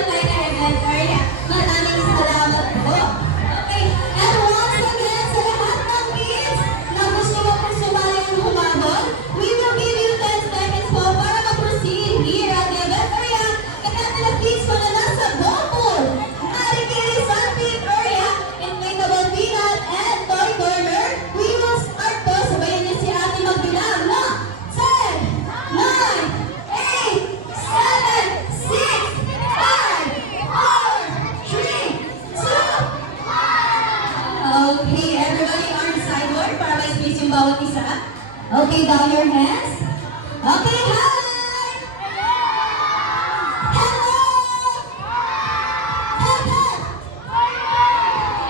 na tayo ng event area. Maraming salamat po. Okay, and once again, sa lahat ng kids na gusto mo kung sumali ng humabol, we will give you 10 seconds po para mag-proceed here at the event area. Kaya sila kids ko na nasa Bopol, Marikiri, Sunbeam area, Inflatable Peanut, and Toy Corner. We will start po. Sabayan niyo si ate magbilang na 10, 9, 8, 7, 6, 5, 4, 3, 2, 1. Okay, everybody on sideboard para may space yung bawat isa. Okay, down your hands. Okay, hi! Hello! Hep, hep!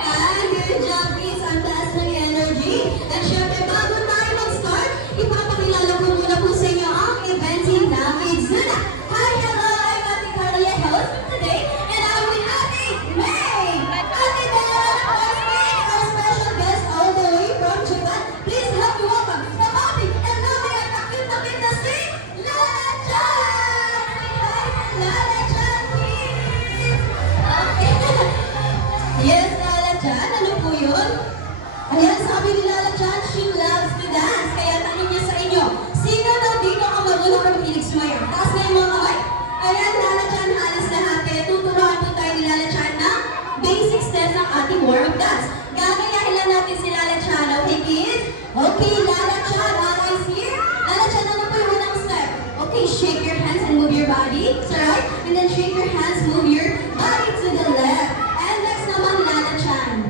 And good job, please. Ang taas ng energy. And syempre, bago tayo mag-start, ipapakilala ko muna po sa inyo ang event team namin. Zuna! Hi, hello! I'm Ate Carla, host for today. And I'm with Ate May! Ate Bella, classmate, our special guest all the way from Japan. Please help me welcome the happy and lovely and cute na si Lala Chan! Hi, Lala Chan, please! Okay. Yes, Lala Chan, ano po yun? Ayan, sabi ni Lala Chan, she loves to dance. Kaya tanong niya sa inyo, sino daw dito ang marunong na makinig sumayaw? Taas na yung mga kamay. Ayan, Lala Chan, halos lahat. Kaya tuturuan po tayo ni Lala Chan na basic steps ng ating warm-up dance. Gagayahin lang natin si Lala Chan, okay kids? Okay, Lala Chan, allies here. Lala Chan, ano po yung unang step? Okay, shake your hands and move your body. It's alright? And then shake your hands, move your body to the left. And next naman, Lala Chan.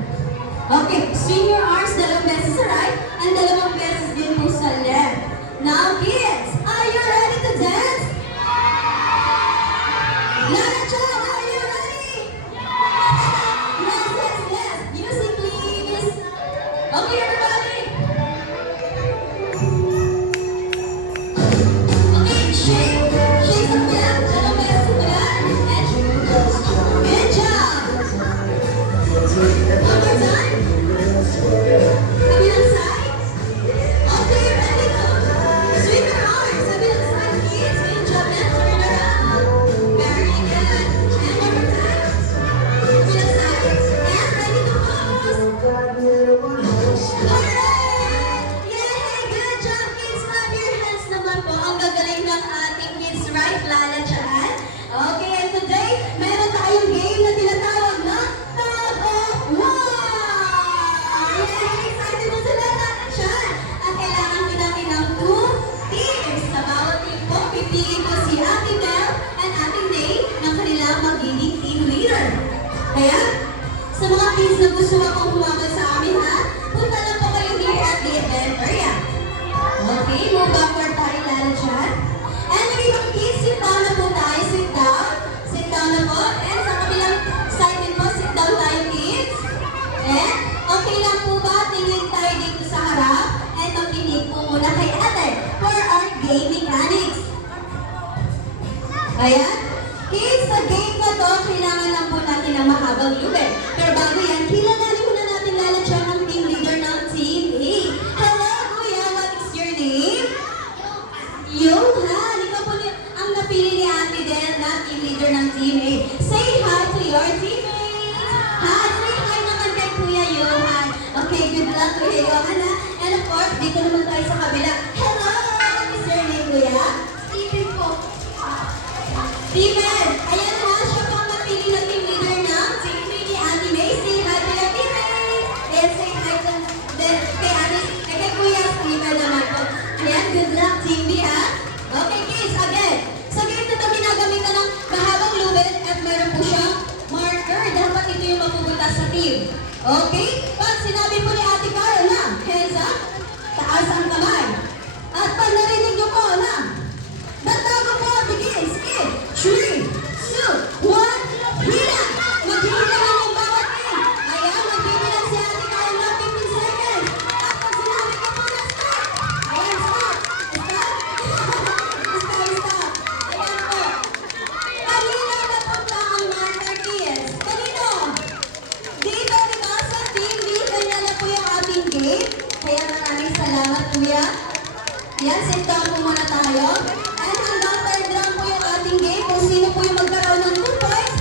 Okay, swing your arms dalawang beses sa right and dalawang beses din po sa left. Now, kids, are you ready to dance? Lala Chan, are you ready? Yes, yes, yes. Music, please. Okay, everybody. Okay, shake. Shake sa left, dalawang beses sa left. And good job. One more time. Kabilang side. Okay, ready to swing your arms. Kabilang side, kids. Good job, and turn around. Very good. And one more time. Kabilang side. And ready to pose. Alright! Yay! Good job, kids. Clap your hands naman po. Ang gagaling ng ating kids, right, Lala Chan? Okay, and today, meron tayong game na tinatawag na Tug of War! Yay! Excited na sila, Lala Chan! At kailangan ko natin ng 2 teams. Sa bawat team po, pipiliin ko si Ate Bel and Ate Nay ng kanilang magiging team leader. Kaya, sa mga kids na gusto akong humabol sa amin, ha? Punta lang po kayo here at the event area. Okay, move backward tayo, Lala Chan. And yung ibang kids, sit down na po tayo. Sit down. Sit down na po. And sa kabilang side din po, sit down tayo, kids. And okay lang po ba? Tingin tayo dito sa harap. And makinig po muna kay Ate for our game mechanics. Ayan. Kids, sa game na to, kailangan lang po natin ng mahabang lubid. Pero bago yan, kilalanin muna natin Lala Chan ng team leader ng Team A. Hello, Kuya. What is your name? Johan. Ikaw po ang napili ni Ate Del na team leader ng Team A. Say hi to your teammates. Hi, say hi naman kay Kuya Johan. Okay, good luck, Kuya Johan. Ha? And of course, dito naman tayo sa kabila. Hello! What is your name, Kuya? Stephen po. Stephen! Ayan ha, siya po ang napili na team leader ng Team A ni Ate May. Say hi to your teammates. And say hi to kay Ate, kay Kuya Stephen naman po. Ayan, good luck, Team B, ha? Okay, kids, again. Sa game na ito, ginagamitan ng mahabang lubid at meron po siyang marker. Dapat ito yung mapupunta sa team. Okay? Pag sinabi po ni Ate Carol na, hands up, taas ang kamay. At pag narinig nyo po na, the tug of war begins in 3, 2, 1, hila! Maghihila lang yung bawat team. Ayan, magbibilang si Ate Carol na 15 seconds. At pag sinabi ko po na stop, ayan, stop. Stop. Stop. Ayan po. Kanina napunta ang marker, kids. Kanino? Dito, di ba? Sa team B, kanya na po yung ating game. Kaya maraming salamat, Kuya. Yan, sit down po muna tayo. And hanggang third round po yung ating game. Kung sino po yung magkaroon ng 2 points,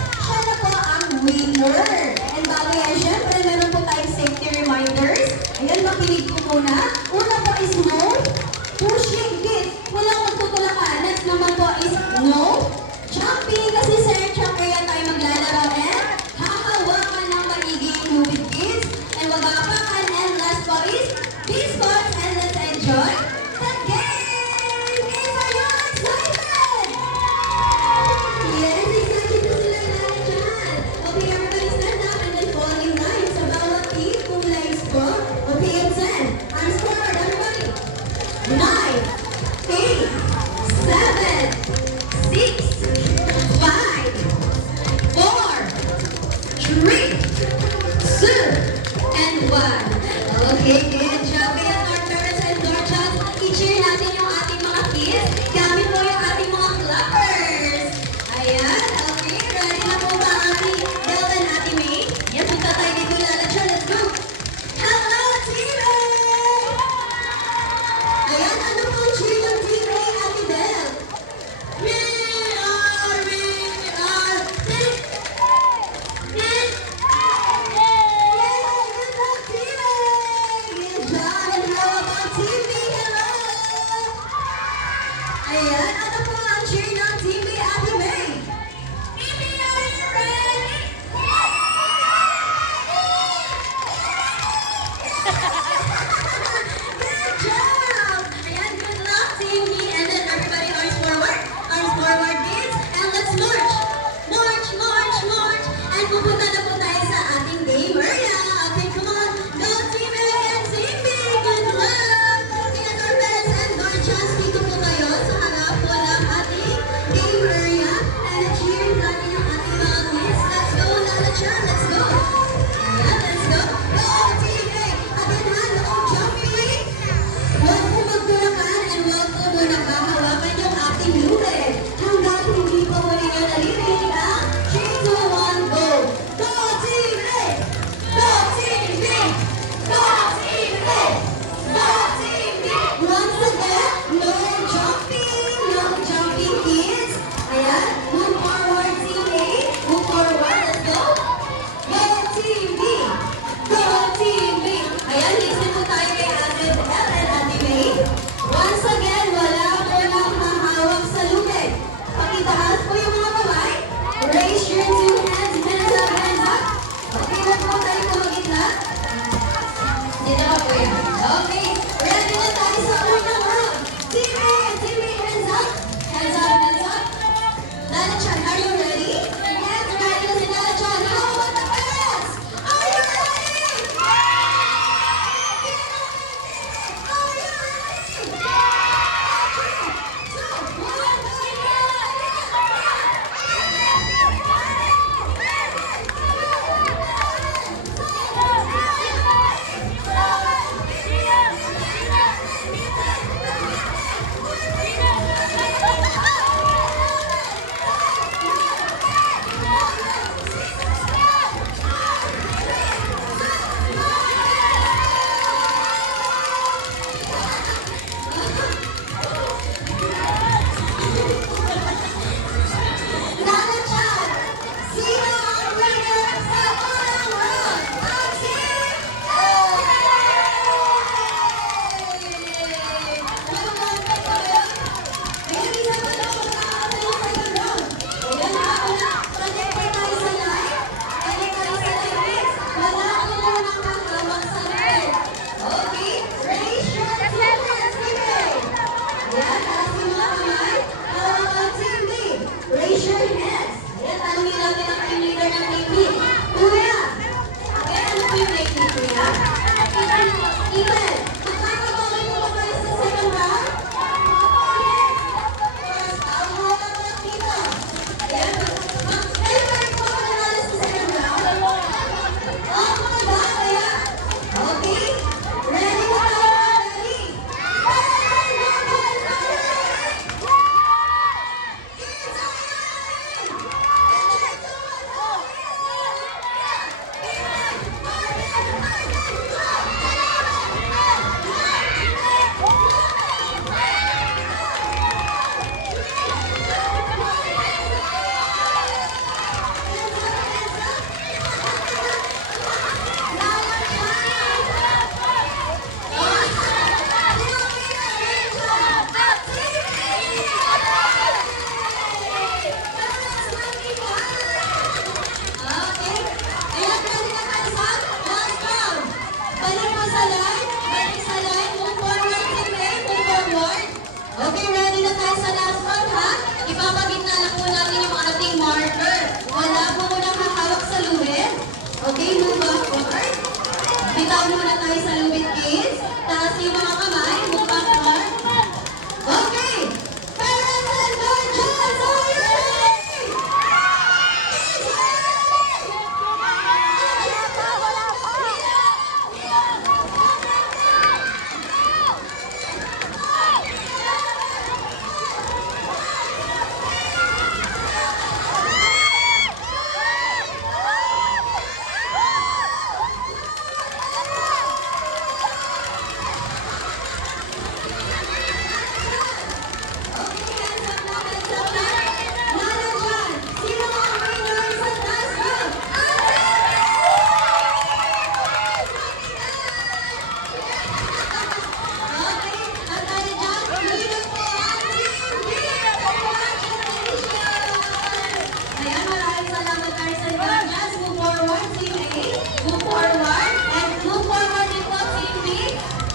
salamat, Arson Ganjas. Move forward, Team A. Move forward. And move forward din po, Team B.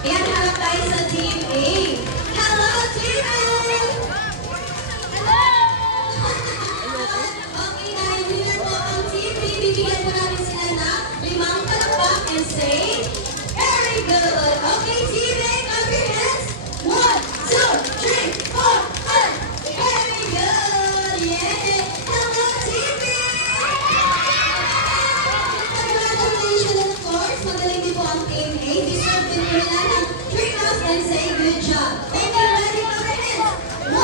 Ayan, harap tayo sa Team A. Hello, Team A! Okay, dahil winner po ang Team B, bibigyan po natin sila na 5 palakpak and say, very good! Okay, Team A, clap your hands. 1, 2, 3, 4, 5. Very good! Yeah! Hello, Team B! Congratulations, of course. Magaling din po ang Team A. Deserve din po nila ng 3 and say good job. Okay, ready? Clap your hands. 1,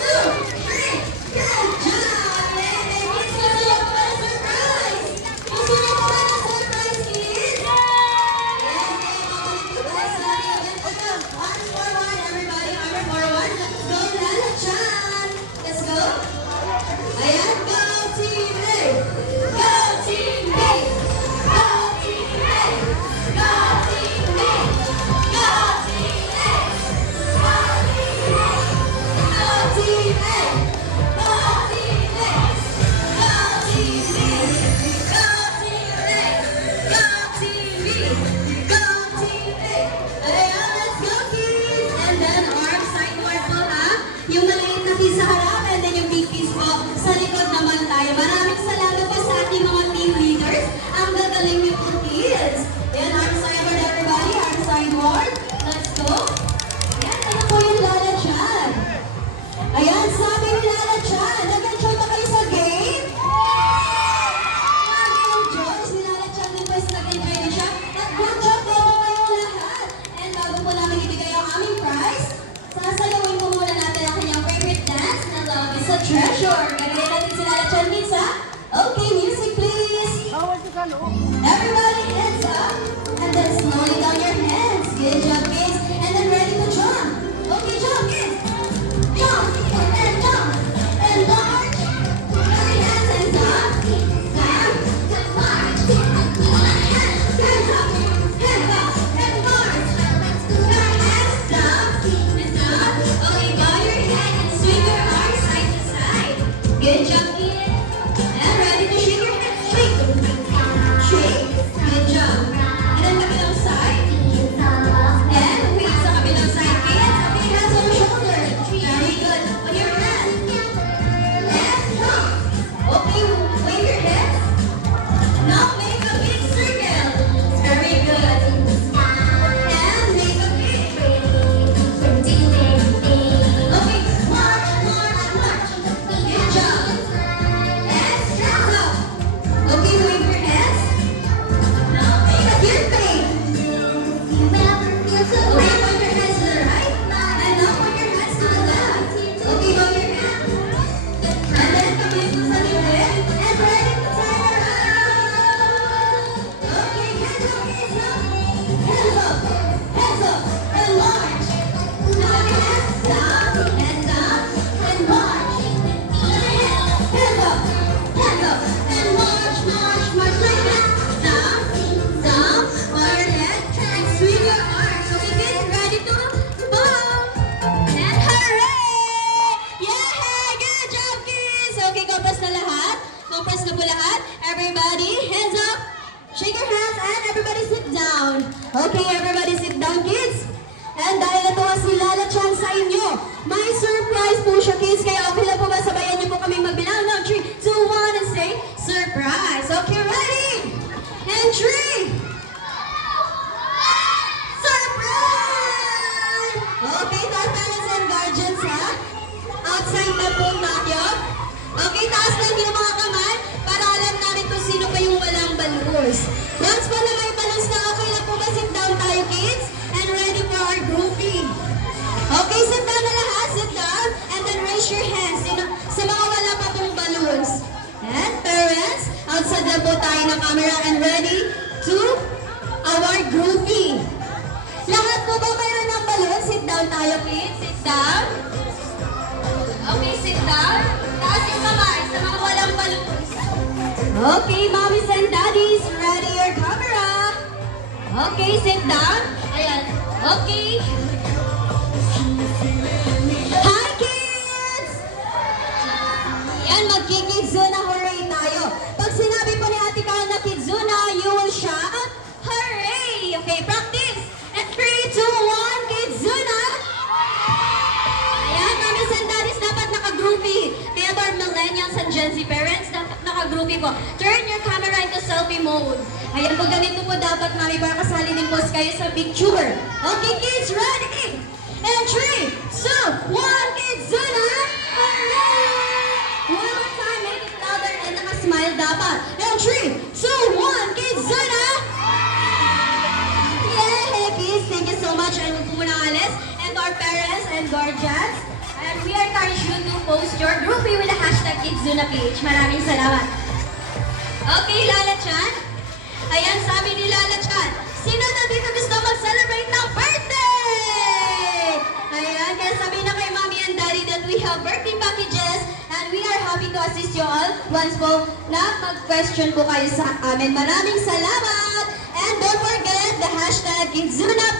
2, 3. Good job! Yeah! Kids, gusto niyo po ba ng surprise? Gusto niyo po ba ng surprise, kids? Arms forward, everybody. Arms forward. Let's go, Lala Chan. Let's go. Ayan, go Team A. Go Team B. Go Team A. Go Team B. Go Team A. Go Team A. Go Team A. Go Team B. Go Team A. Go Team B. Go Team A. Ayan, let's go kids. And then arms sideward po ha. Yung maliit na kids sa harap and then yung big kids po sa likod naman tayo. Maraming salamat po sa ating mga team leaders. Ang gagaling niyo po kids. Ayan, arms sideward everybody. Arms sideward. Let's go. Ayan, ano po yung Lala Chan? Ayan, sabi ni Lala Chan, nag-enjoy ba kayo sa game? Nag-enjoy. Si Lala Chan din po is nag-enjoy din siya. At good job po kayong lahat. And bago po namin ibigay ang aming prize, sasalawin po muna natin ang kanyang favorite dance na Love is a Treasure. Gagawin natin si Lala Chan kids ha? Okay, music please. Everybody hands up. And then slowly down your hands. Good job kids. And then ready to jump. Okay, jump kids. Jump and jump and march. Put your hands and stop. Stop and march. Hands up, hands up and march. Put your hands stop and stop. Okay, bow your head and swing your arms side to side. Good job, kids. And ready to shake your head. Shake, shake. Good job. And then kabilang side. And wait sa kabilang side, kids. Okay, hands on your shoulder. Very good. On your hands. And jump. Okay, wave your hands. Now make a big circle. Very good. And make a big. Okay, march, march, march. Good job. And stand up. Okay, wave your hands. Now make a cute face. Okay, put your hands to the right. And now put your hands to the left. Okay, bow your hands. And then come in sa likod. And ready to turn around. Okay, hands up, hands up. Hands up, hands up, and march. Now your hands down, and march. Hands up, and march, march, march like that. Down, down, on your head, and swing your arms. Okay, kids, ready to bump. And hooray! Yeah! Good job, kids! Okay, compress na lahat. Compress na po lahat. Everybody, hands up. Shake your hands and everybody sit down. Okay, everybody sit down, kids. And dahil natuwa si Lala Chan sa inyo, may surprise po siya, kids. Kaya okay lang po ba sabayan niyo po kami magbilang ng 3, 2, 1 and say, surprise! Okay, ready? And 3. Surprise! Okay, to our parents and guardians, ha? Outside na po tayo. Okay, taas lang yung mga kamay para alam namin kung sino pa yung walang balloons. Once po na may balloons na, okay lang po ba? Sit down tayo, kids. And ready for our grouping. Okay, sit down na lahat. Sit down. And then raise your hands sa mga wala pa pong balloons. And parents, outside na po tayo ng camera and ready to our grouping. Lahat po ba mayroon ng balloon? Sit down tayo, kids. Sit down. Okay, sit down. Taas yung kamay sa mga walang balloons. Okay, mommies and daddies, ready your camera. Okay, sit down. Ayan. Okay. Hi, kids! Yan, magkikidso na hooray tayo. mga groupie ko. Turn your camera into selfie mode. Ayan po, ganito po dapat, mami, para kasali din po kayo sa picture. Okay, kids, ready? And 3, 2, 1, kids, Zuna! Hooray! One more time, make it louder and nakasmile dapat. And 3, 2, 1, kids, Zuna! Yay, kids, thank you so much. And huwag po muna alis. And to our parents and guardians. And we encourage you to post your groupie with the hashtag KidsZunaPH. Maraming salamat. Okay, Lala Chan. Ayan, sabi ni Lala Chan, sino na dito gusto mag-celebrate ng birthday? Ayan, kaya sabi na kay Mommy and Daddy that we have birthday packages and we are happy to assist you all once po na mag-question po kayo sa amin. Maraming salamat! And don't forget the hashtag KidsZunaPH.